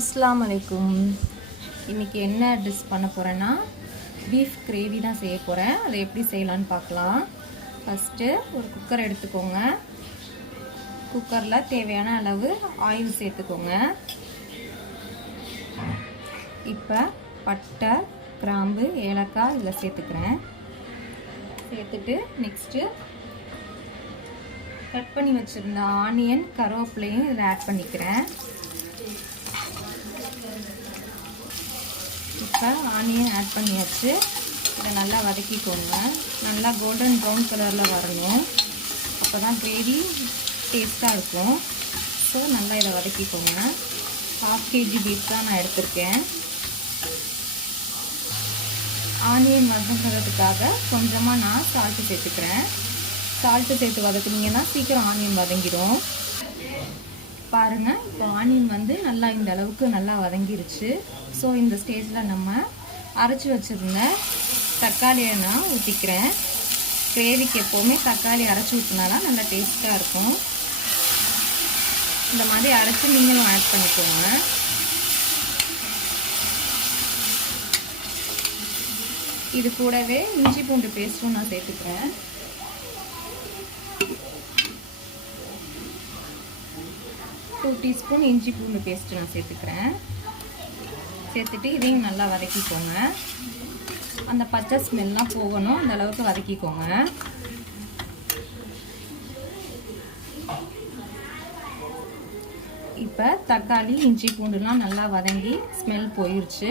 அஸ்ஸலாமு அலைக்கும். இன்றைக்கி என்ன டிஷ் பண்ண போகிறேன்னா பீஃப் கிரேவி தான் செய்ய போகிறேன். அதை எப்படி செய்யலான்னு பார்க்கலாம். ஃபஸ்ட்டு ஒரு குக்கர் எடுத்துக்கோங்க. குக்கரில் தேவையான அளவு ஆயில் சேர்த்துக்கோங்க. இப்போ பட்டை, கிராம்பு, ஏலக்காய் இதில் சேர்த்துக்கிறேன். சேர்த்துட்டு நெக்ஸ்ட்டு கட் பண்ணி வச்சுருந்த ஆனியன், கருவேப்பிலையும் இதில் ஆட் பண்ணிக்கிறேன். இப்போ ஆனியன் ஆட் பண்ணியாச்சு. இதை நல்லா வதக்கிக்கோங்க. நல்லா கோல்டன் ப்ரௌன் கலரில் வரணும். அப்போ தான் கிரேவி டேஸ்ட்டாக இருக்கும். ஸோ நல்லா இதை வதக்கிக்கோங்க. 1/2 kg பீஃப் தான் நான் எடுத்திருக்கேன். ஆனியன் வதங்குறதுக்காக கொஞ்சமாக நான் சால்ட்டு சேர்த்துக்கிறேன். சால்ட்டு சேர்த்து வதக்குனீங்கன்னா சீக்கிரம் ஆனியன் வதங்கிடும். பாருங்கள், இப்போ ஆனியன் நல்லா இந்த அளவுக்கு நல்லா வதங்கிருச்சு. ஸோ இந்த ஸ்டேஜில் நம்ம அரைச்சி வச்சுருந்த தக்காளியை நான் ஊற்றிக்கிறேன். கிரேவிக்கு எப்போவுமே தக்காளி அரைச்சி ஊற்றினா தான் நல்லா டேஸ்ட்டாக இருக்கும். இந்த மாதிரி அரைச்சி நீங்களும் ஆட் பண்ணிக்கோங்க. இது கூடவே இஞ்சி பூண்டு பேஸ்ட்டும் நான் சேர்த்துக்கிறேன். டூ டீஸ்பூன் இஞ்சி பூண்டு பேஸ்ட்டு நான் சேர்த்துக்கிறேன். சேர்த்துட்டு இதையும் நல்லா வதக்கிக்கோங்க. அந்த பச்சை ஸ்மெல்லாம் போகணும், அந்த அளவுக்கு வதக்கிக்கோங்க. இப்போ தக்காளி, இஞ்சி பூண்டுலாம் நல்லா வதங்கி ஸ்மெல் போயிடுச்சு.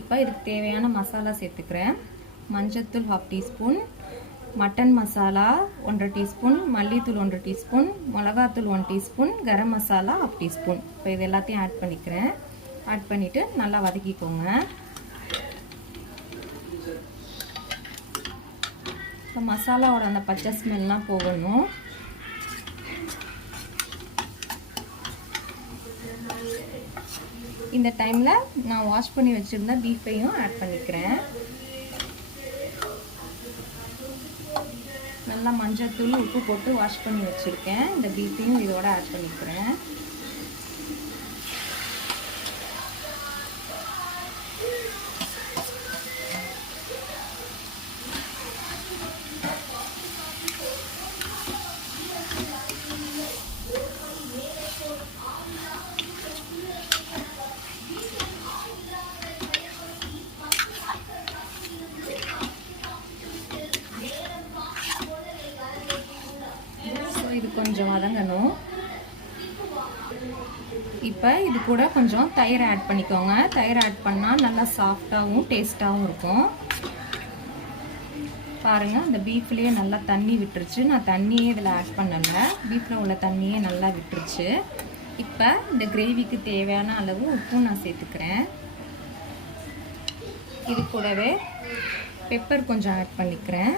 இப்போ இதுக்கு தேவையான மசாலா சேர்த்துக்கிறேன். மஞ்சள்தூள் 1/2 டீஸ்பூன், மட்டன் மசாலா 1/2 டீஸ்பூன், மல்லித்தூள் 1 டீஸ்பூன், மிளகாத்தூள் 1 டீஸ்பூன், கரம் மசாலா 1/2 டீஸ்பூன். இப்போ இது எல்லாத்தையும் ஆட் பண்ணிக்கிறேன். ஆட் பண்ணிவிட்டு நல்லா வதக்கிக்கோங்க. இப்போ மசாலாவோட அந்த பச்சை ஸ்மெல்லாம் போகணும். இந்த டைமில் நான் வாஷ் பண்ணி வச்சுருந்த பீஃபையும் ஆட் பண்ணிக்கிறேன். நல்லா மஞ்சள்தூள், உப்பு போட்டு வாஷ் பண்ணி வச்சுருக்கேன். இந்த பீஃபையும் இதோட ஆட் பண்ணிக்கிறேன். இது கொஞ்சம் வதங்கணும். இப்போ இது கூட கொஞ்சம் தயிர் ஆட் பண்ணிக்கோங்க. தயிர் ஆட் பண்ணால் நல்லா சாஃப்டாகவும் டேஸ்ட்டாகவும் இருக்கும். பாருங்கள், இந்த பீஃப்லேயே நல்லா தண்ணி விட்டுருச்சு. நான் தண்ணியே இதில் ஆட் பண்ணலை, பீஃபில் உள்ள தண்ணியே நல்லா விட்டுருச்சு. இப்போ இந்த கிரேவிக்கு தேவையான அளவு உப்பும் நான் சேர்த்துக்கிறேன். இது கூடவே பெப்பர் கொஞ்சம் ஆட் பண்ணிக்கிறேன்.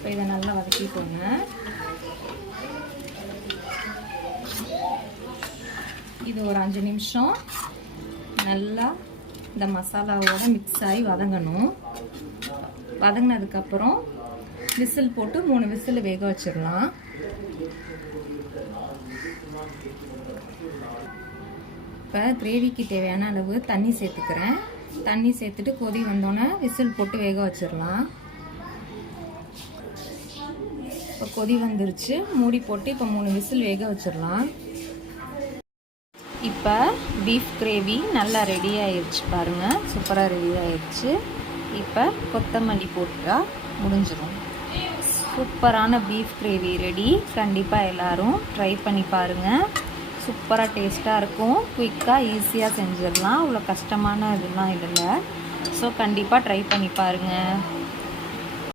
இப்போ இதை நல்லா வதக்கிக்கோங்க. இது ஒரு 5 நிமிஷம் நல்லா இந்த மசாலாவோட மிக்ஸ் ஆகி வதங்கணும். வதங்கினதுக்கப்புறம் விசில் போட்டு 3 விசில் வேக வச்சிடலாம். இப்போ கிரேவிக்கு தேவையான அளவு தண்ணி சேர்த்துக்கிறேன். தண்ணி சேர்த்துட்டு கொதி வந்தோன்னே விசில் போட்டு வேக வச்சிடலாம். இப்போ கொதி வந்துருச்சு, மூடி போட்டு இப்போ 3 விசில் வேக வச்சிடலாம். இப்போ பீஃப் கிரேவி நல்லா ரெடி ஆயிடுச்சு. பாருங்கள், சூப்பராக ரெடி ஆயிடுச்சு. இப்போ கொத்தமல்லி போட்டால் முடிஞ்சிடும். சூப்பரான பீஃப் கிரேவி ரெடி. கண்டிப்பாக எல்லோரும் ட்ரை பண்ணி பாருங்கள். சூப்பராக டேஸ்ட்டாக இருக்கும். குயிக்காக ஈஸியாக செஞ்சிடலாம். அவ்வளோ கஷ்டமான இதெல்லாம் இல்லை. ஸோ கண்டிப்பாக ட்ரை பண்ணி பாருங்கள்.